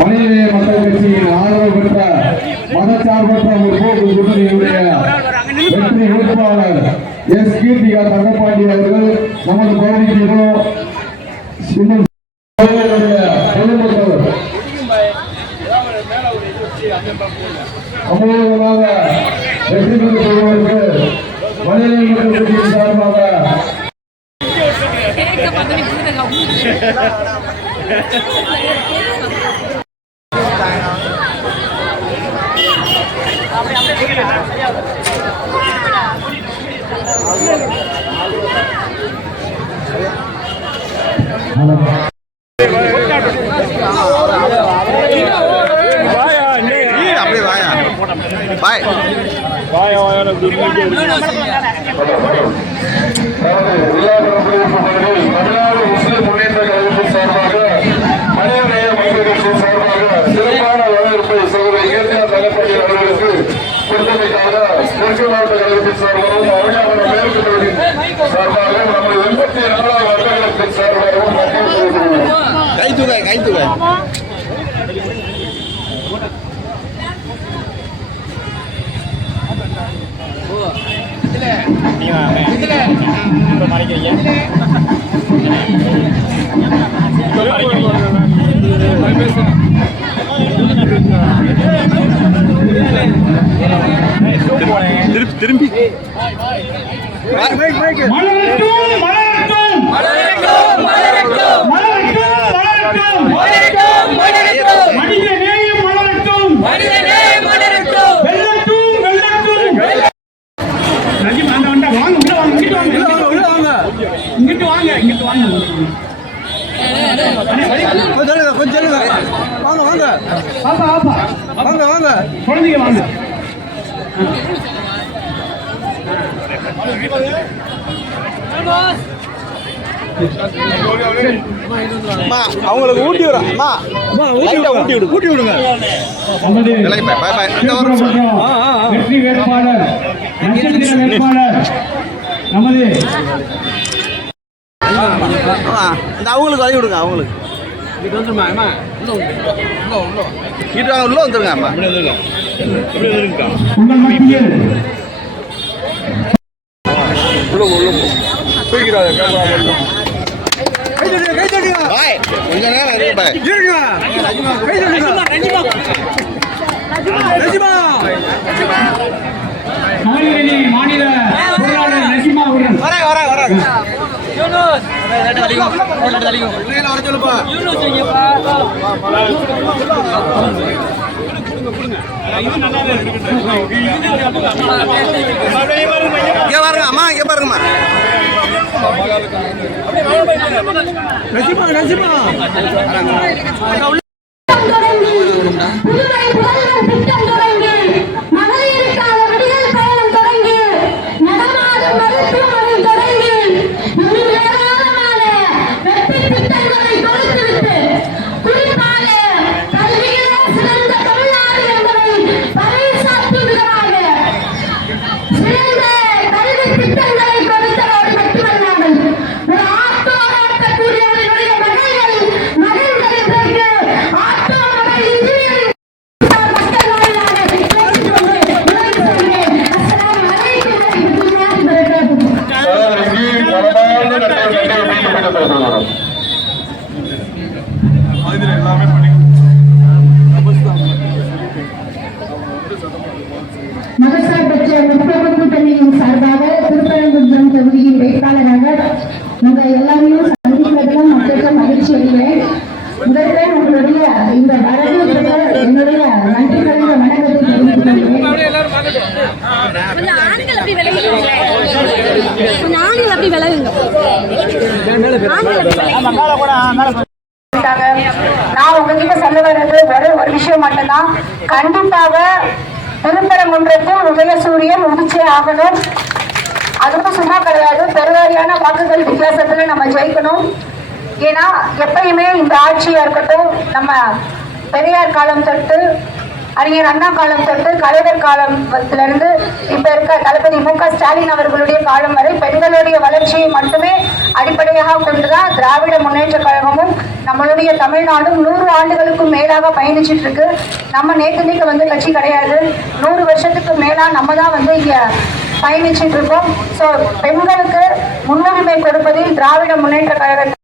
மனிதநேய மக்கள் கட்சியின் ஆதரவு பெற்ற மதச்சார்பற்ற முற்போக்கு கூட்டணியுடைய வெற்றி வேட்பாளர் எஸ். கீர்த்திகா தங்கப்பாண்டி அவர்கள் நமது பகுதிக்கு அமோகமாக வெற்றி பெற்று கொள்வதற்கு மனிதநேய மக்கள் கட்சியின் சார்பாக தமிழ்நாடு முஸ்லிம் முன்னேற்ற கழகத்தின் சார்பாக மனிதநேய மக்கள் கட்சியின் சார்பாக சிறப்பான வரவேற்பை சகோதரி கீர்த்திகா தங்கப்பாண்டி அவர்களுக்கு கொடுத்தமைக்காக தெற்கு மாவட்ட கழகத்தின் சார்பாகவும் அவனியாபுரம் மேற்கு தொகுதியின் சார்பாக நமது 84வது வட்டக்கழகத்தின் சார்பாகவும் திரும்பி அவங்களுக்கு ஊட்டி விடுங்க வெற்றி வேட்பாளர் நமது அவங்களுக்கு வழி விடுங்க அவங்களுக்கு உள்ள வந்துருங்க கொஞ்ச நேரம் மாநில பொருளாளர் நஜிமா அம்மா இங்க பாருங்கம்மா மதசார்பற்ற முற்போக்கு கூட்டணியின் சார்பாக திருப்பரங்குன்றம் தொகுதியின் வேட்பாளராக நம்ம எல்லாரையும் சந்திப்பதிலும் மக்களுக்கு மகிழ்ச்சி அடைகிறேன். முதல்ல உங்களுடைய இந்த வரவேற்பு என்னுடைய நன்றி கலந்த வணக்கத்தை தெரிவித்துக் கொள்கிறேன். நான் உங்ககிட்ட சொல்ல வர்றது ஒரு விஷயம் மட்டும்தான். கண்டிப்பாக திருப்பரங்குன்றத்தில் உதயசூரியன் உதிச்சே ஆகணும். அதுவும் சும்மா கிடையாது, பெருவாரியான வாக்குகள் வித்தியாசத்துல நம்ம ஜெயிக்கணும். ஏன்னா எப்பயுமே இந்த ஆட்சியா இருக்கட்டும், நம்ம பெரியார் காலம் தொட்டு அறிஞர் அண்ணா காலம் தொட்டு கலைஞர் காலத்திலிருந்து இப்ப இருக்க தளபதி மு.க. ஸ்டாலின் அவர்களுடைய காலம் வரை பெண்களுடைய வளர்ச்சியை மட்டுமே அடிப்படையாக கொண்டுதான் திராவிட முன்னேற்ற கழகமும் நம்மளுடைய தமிழ்நாடும் 100 ஆண்டுகளுக்கும் மேலாக பயணிச்சுட்டு இருக்கு. நம்ம நேற்று வந்து கட்சி கிடையாது, 100 வருஷத்துக்கு மேலா நம்ம தான் வந்து இங்க பயணிச்சுட்டு இருக்கோம். ஸோ பெண்களுக்கு முன்னுரிமை கொடுப்பதில் திராவிட முன்னேற்ற கழகம்